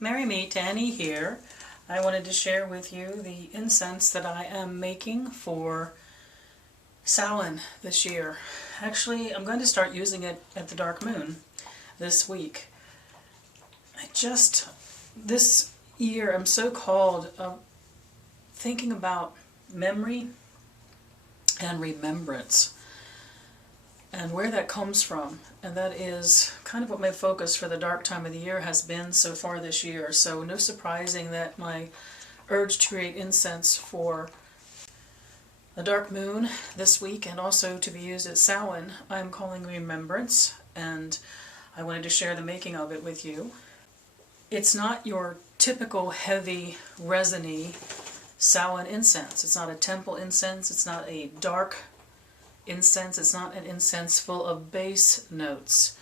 Merry Me, Tanny here. I wanted to share with you the incense that I am making for Samhain this year. Actually, I'm going to start using it at the dark moon this week. This year, I'm so called of thinking about memory and remembrance and where that comes from. And that is kind of what my focus for the dark time of the year has been so far this year. So no surprising that my urge to create incense for the dark moon this week and also to be used at Samhain, I'm calling Remembrance, and I wanted to share the making of it with you. It's not your typical heavy, resiny Samhain incense. It's not a temple incense. It's not a dark incense. It's not an incense full of bass notes.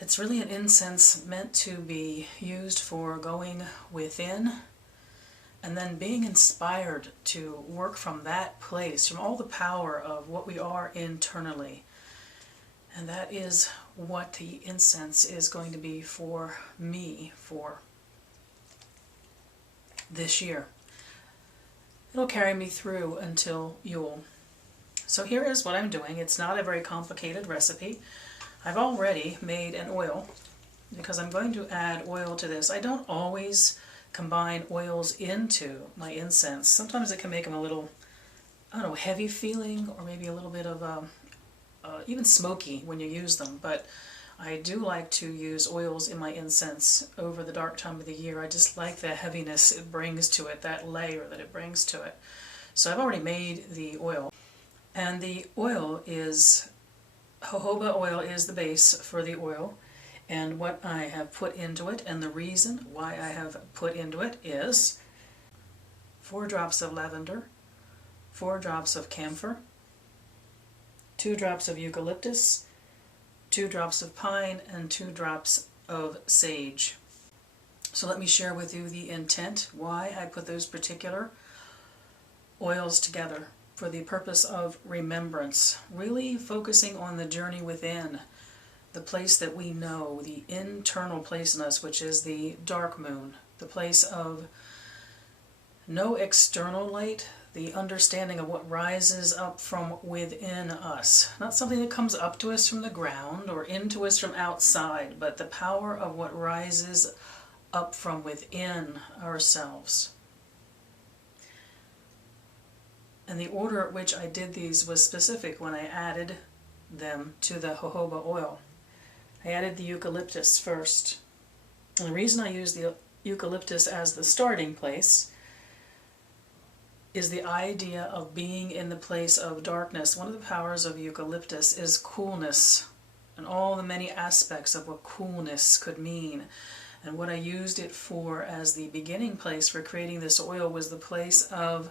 It's really an incense meant to be used for going within and then being inspired to work from that place, from all the power of what we are internally. And that is what the incense is going to be for me for this year. It'll carry me through until Yule. So here is what I'm doing. It's not a very complicated recipe. I've already made an oil because I'm going to add oil to this. I don't always combine oils into my incense. Sometimes it can make them a little, I don't know, heavy feeling, or maybe a little bit of even smoky when you use them. But I do like to use oils in my incense over the dark time of the year. I just like the heaviness it brings to it, that layer that it brings to it. So I've already made the oil. And the oil is, jojoba oil is the base for the oil. And what I have put into it, and the reason why I have put into it, is 4 drops of lavender, 4 drops of camphor, 2 drops of eucalyptus, 2 drops of pine, and 2 drops of sage. So let me share with you the intent, why I put those particular oils together. For the purpose of remembrance, really focusing on the journey within, the place that we know, the internal place in us, which is the dark moon, the place of no external light, the understanding of what rises up from within us. Not something that comes up to us from the ground or into us from outside, but the power of what rises up from within ourselves. And the order at which I did these was specific when I added them to the jojoba oil. I added the eucalyptus first. And the reason I use the eucalyptus as the starting place is the idea of being in the place of darkness. One of the powers of eucalyptus is coolness, and all the many aspects of what coolness could mean. And what I used it for as the beginning place for creating this oil was the place of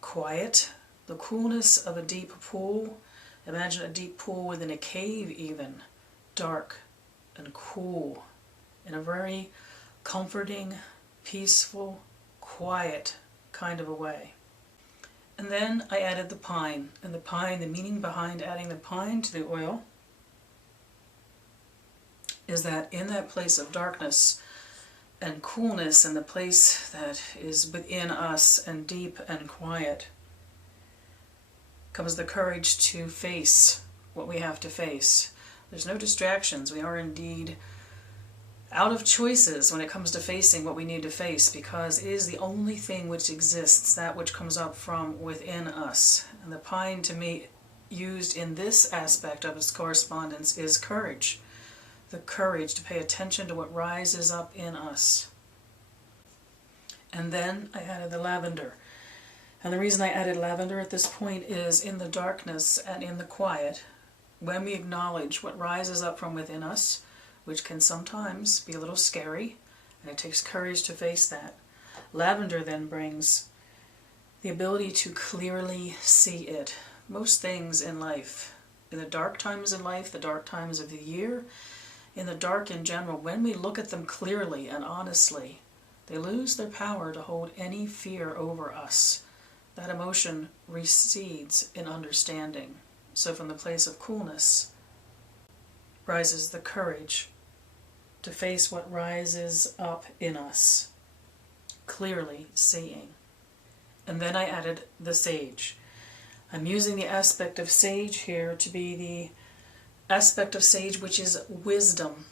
quiet, the coolness of a deep pool. Imagine a deep pool within a cave even, dark and cool, in a very comforting, peaceful, quiet kind of a way. And then I added the pine, and the pine, the meaning behind adding the pine to the oil is that in that place of darkness and coolness, and the place that is within us and deep and quiet, comes the courage to face what we have to face. There's no distractions. We are indeed out of choices when it comes to facing what we need to face, because it is the only thing which exists, that which comes up from within us. And the pine, to me, used in this aspect of its correspondence, is courage. The courage to pay attention to what rises up in us. And then I added the lavender. And the reason I added lavender at this point is in the darkness and in the quiet, when we acknowledge what rises up from within us, which can sometimes be a little scary, and it takes courage to face that. Lavender then brings the ability to clearly see it. Most things in life, in the dark times in life, the dark times of the year, in the dark in general, when we look at them clearly and honestly, they lose their power to hold any fear over us. That emotion recedes in understanding. So from the place of coolness rises the courage to face what rises up in us, clearly seeing. And then I added the sage. I'm using the aspect of sage here to be the aspect of sage which is wisdom.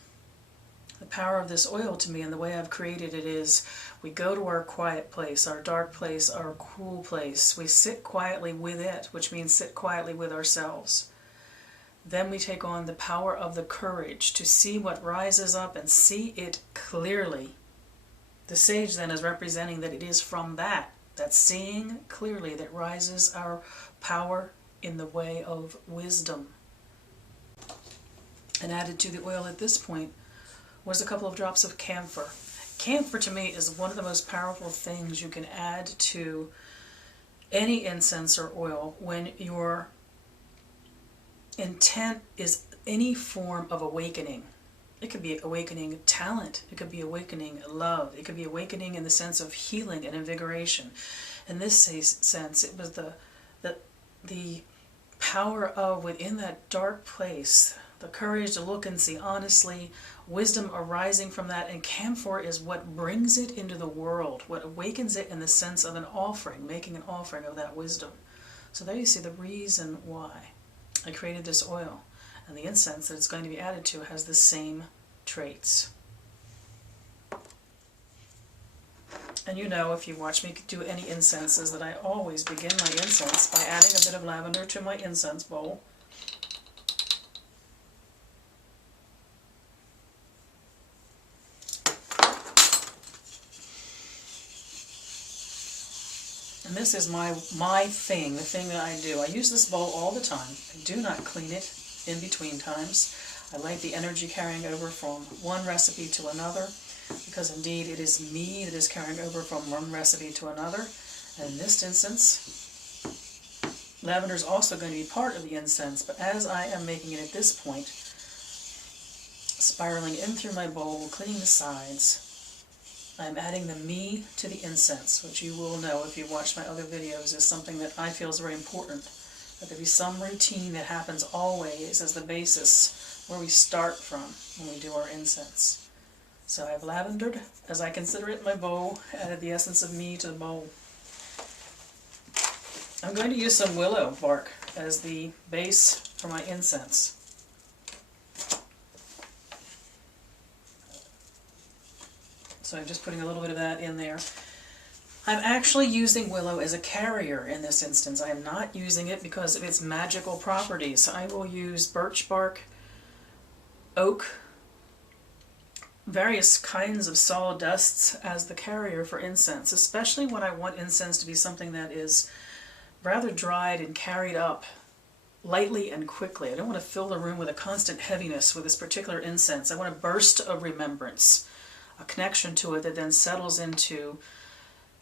The power of this oil to me and the way I've created it is we go to our quiet place, our dark place, our cool place. We sit quietly with it, which means sit quietly with ourselves. Then we take on the power of the courage to see what rises up and see it clearly. The sage then is representing that it is from that seeing clearly, that rises our power in the way of wisdom. And added to the oil at this point was a couple of drops of camphor. Camphor to me is one of the most powerful things you can add to any incense or oil when your intent is any form of awakening. It could be awakening talent, it could be awakening love, it could be awakening in the sense of healing and invigoration. In this sense, it was the power of within that dark place, the courage to look and see honestly, wisdom arising from that, and camphor is what brings it into the world, what awakens it in the sense of an offering, making an offering of that wisdom. So there you see the reason why I created this oil, and the incense that it's going to be added to has the same traits. And you know, if you watch me do any incenses, that I always begin my incense by adding a bit of lavender to my incense bowl. And this is my thing, the thing that I do. I use this bowl all the time. I do not clean it in between times. I like the energy carrying over from one recipe to another, because indeed it is me that is carrying over from one recipe to another. And in this instance, lavender is also going to be part of the incense, but as I am making it at this point, spiraling in through my bowl, cleaning the sides, I'm adding the me to the incense, which you will know if you watch my other videos is something that I feel is very important. That there be some routine that happens always as the basis where we start from when we do our incense. So I've lavendered, as I consider it in my bowl, added the essence of me to the bowl. I'm going to use some willow bark as the base for my incense. So I'm just putting a little bit of that in there. I'm actually using willow as a carrier in this instance. I am not using it because of its magical properties. I will use birch bark, oak, various kinds of sawdusts as the carrier for incense, especially when I want incense to be something that is rather dried and carried up lightly and quickly. I don't want to fill the room with a constant heaviness with this particular incense. I want a burst of remembrance, a connection to it that then settles into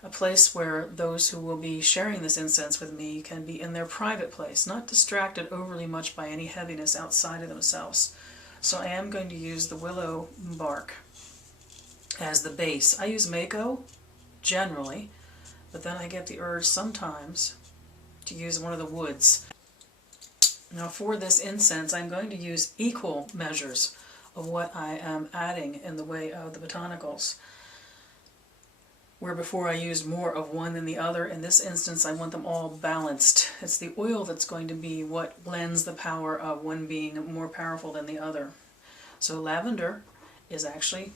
a place where those who will be sharing this incense with me can be in their private place, not distracted overly much by any heaviness outside of themselves. So I am going to use the willow bark as the base. I use mako generally, but then I get the urge sometimes to use one of the woods. Now for this incense, I'm going to use equal measures of what I am adding in the way of the botanicals. Where before I used more of one than the other, in this instance I want them all balanced. It's the oil that's going to be what lends the power of one being more powerful than the other. So lavender is actually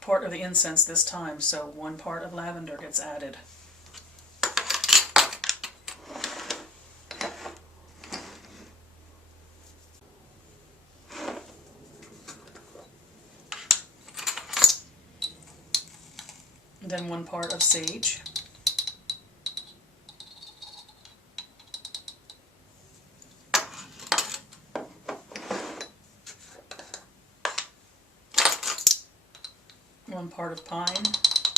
part of the incense this time, so one part of lavender gets added. Then one part of sage. One part of pine.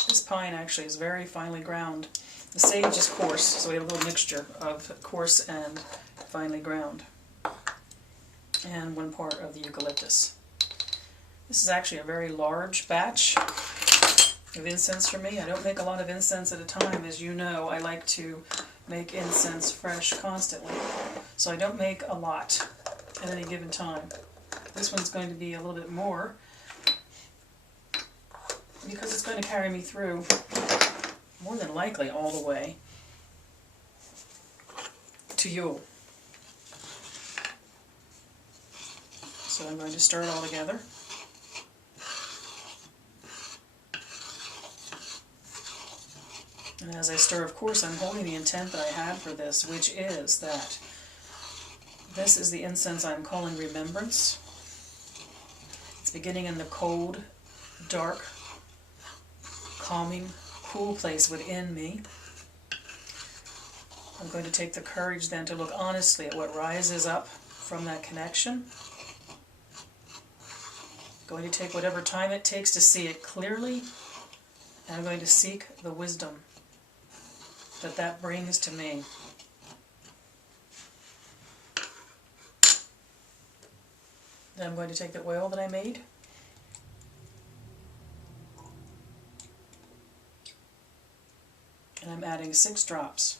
This pine actually is very finely ground. The sage is coarse, so we have a little mixture of coarse and finely ground. And one part of the eucalyptus. This is actually a very large batch of incense for me. I don't make a lot of incense at a time. As you know, I like to make incense fresh constantly. So I don't make a lot at any given time. This one's going to be a little bit more because it's going to carry me through, more than likely, all the way to Yule. So I'm going to stir it all together. And as I stir, of course, I'm holding the intent that I had for this, which is that this is the incense I'm calling Remembrance. It's beginning in the cold, dark, calming, cool place within me. I'm going to take the courage then to look honestly at what rises up from that connection. I'm going to take whatever time it takes to see it clearly, and I'm going to seek the wisdom that brings to me. Then I'm going to take the oil that I made, and I'm adding 6 drops.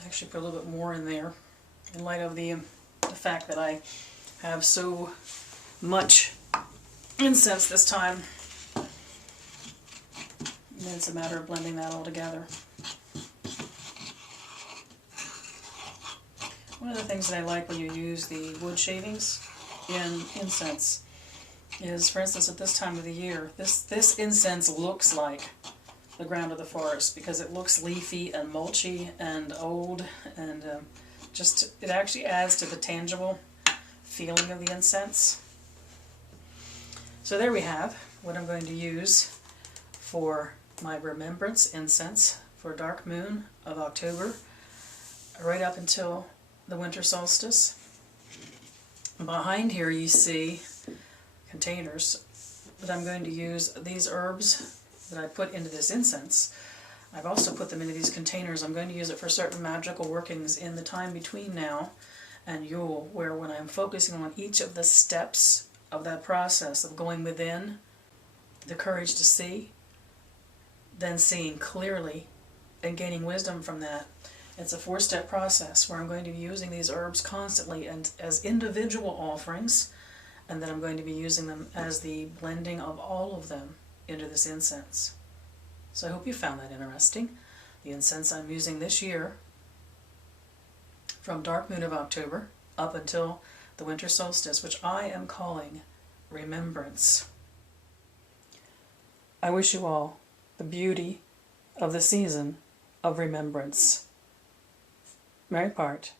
I actually put a little bit more in there in light of the fact that I have so much incense this time. And it's a matter of blending that all together. One of the things that I like when you use the wood shavings in incense is, for instance, at this time of the year, this incense looks like the ground of the forest because it looks leafy and mulchy and old, and just it actually adds to the tangible feeling of the incense. So there we have what I'm going to use for my Remembrance incense for dark moon of October, right up until the winter solstice. Behind here you see containers that I'm going to use. These herbs that I put into this incense, I've also put them into these containers. I'm going to use it for certain magical workings in the time between now and Yule, where when I'm focusing on each of the steps of that process of going within, the courage to see, then seeing clearly and gaining wisdom from that. It's a 4-step process where I'm going to be using these herbs constantly and as individual offerings, and then I'm going to be using them as the blending of all of them into this incense. So I hope you found that interesting. The incense I'm using this year, from dark moon of October up until the winter solstice, which I am calling Remembrance. I wish you all the beauty of the season of remembrance. Merry part.